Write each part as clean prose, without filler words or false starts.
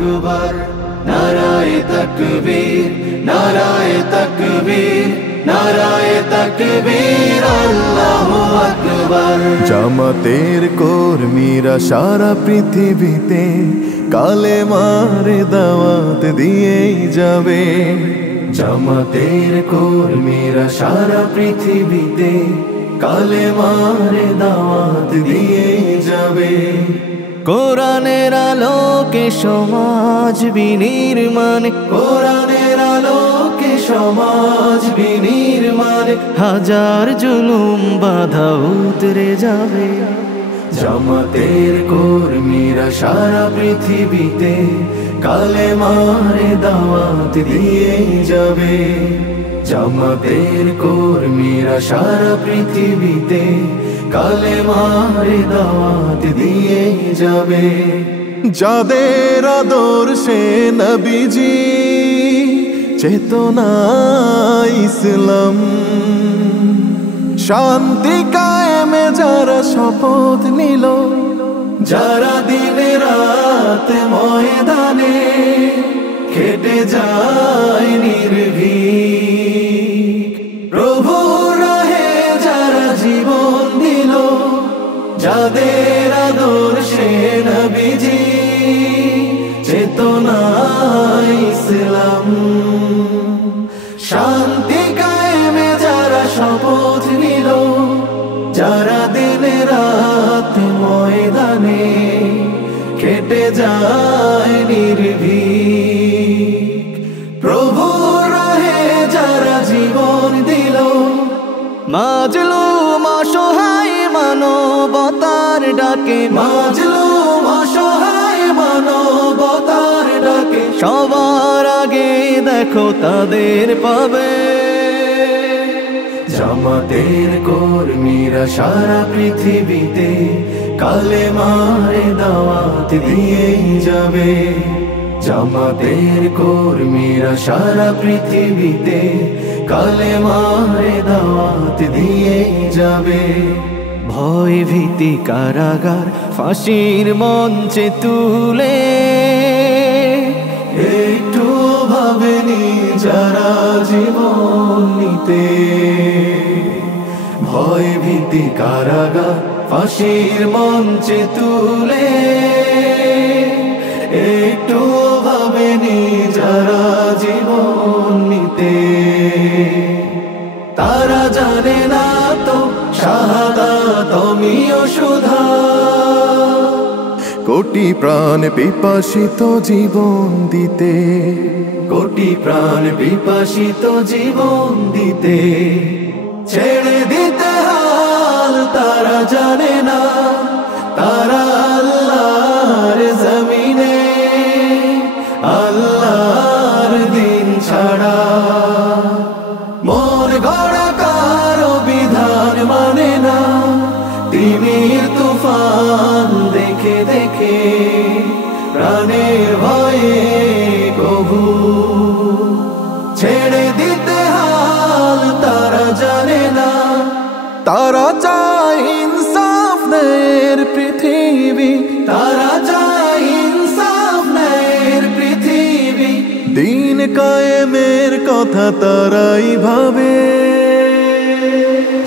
আকবার নারায়ে তাকবীর নারায়ে তাকবীর নারায়ে তাকবীর আল্লাহু আকবার। জামাতের কর্মীরা সারা পৃথিবীতে কালেমার দাওয়াত দিয়েই যাবে। জামাতের কর্মীরা সারা পৃথিবীতে কালেমার দাওয়াত দিয়েই যাবে। কোরআনের আলোকে সমাজ বিনির্মাণ, কোরআনের আলোকে সমাজ বিনির্মাণ, হাজার জুলুম বাধা উতরে যাবে। জামাতের কর্মীরা সারা পৃথিবীতে কালেমার দাওয়াত দিয়েই যাবে। জামাতের কর্মীরা সারা পৃথিবীতে কালেমার দাওয়াত দিয়েই যাবে। যাদের আদর্শে নবীজি চেতনা ইসলাম, শান্তি কায়েমে যারা শপথ নিল, যারা দিনে রাত ময়দানে খেটে যায় নির্ভীক, প্রভুর রাহে যারা জীবন দিল, যাদের আদর্শে নবীজি চেতনা ইসলাম, শান্তি কায়েমে যারা শপথ নিল, যারা দিনে রাত ময়দানে খেটে যায় নির্ভীক, প্রভুর রাহে যারা জীবন দিল, মাজলুম অসহায় মানবতার ডাকে, মাজলুম অসহায় মানবতার ডাকে, সবার আগে দেখো তাদের পাবে। জামাতের কর্মীরা সারা পৃথিবীতে কালেমার দাওয়াত দিয়েই যাবে। জামাতের কর্মীরা সারা পৃথিবীতে কালেমার দাওয়াত দিয়েই যাবে। ভয় ভীতি কারাগার ফাঁসির মঞ্চে তুলে, একটু ভাবেনি যারা জীবন নিতে, ভয় ভীতি কারাগার ফাঁসির মঞ্চে তুলে, একটু ভাবেনি যারা জীবন নিতে, তারা জানে না তো শাহাদাত অমিয় সুধা। কোটি প্রাণ পিপাসিত জীবন দিতে, কোটি প্রাণ বিপাসিত জীবন দিতে, ছেড়ে দিতে হাল তারা জানে না, তারা আল্লাহর জমিনে আল্লাহর দিন ছাড়া মন গড়া কারো বিধান মানে না। তিমির তুফান দেখে দেখে প্রাণের ভয়ে কবু ছেড়ে দিতে হাল তারা জানে না, তারা চায় ইনসাফ ন্যায়ের পৃথিবী, তারা চায় ইনসাফ ন্যায়ের পৃথিবী, দিন কায়েমের কথা তারাই ভাবে।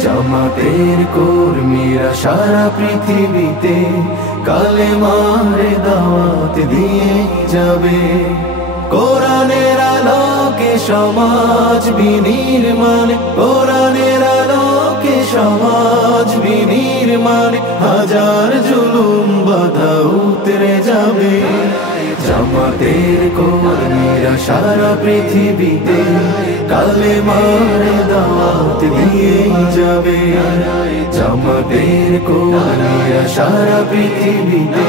জামাতের কর্মীরা সারা পৃথিবীতে কালেমার দাওয়াত দিয়েই যাবে। কোরআনের আলোকে সমাজ বিনির্মাণ, কোরআনের আলোকে সমাজ বিনির্মাণ, হাজার জুলুম বাধা উতরে যাবে। জামাতের কর্মীরা সারা পৃথিবীতে কালেমার দাওয়াত দিয়েই যাবে। জামাতের কর্মীরা সারা পৃথিবীতে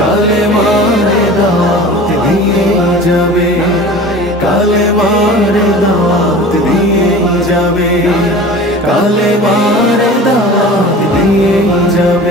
কালেমার দাওয়াত দিয়েই যাবে। কালেমার দাওয়াত দিয়েই যাবে। কালেমার দাওয়াত দিয়েই যাবে।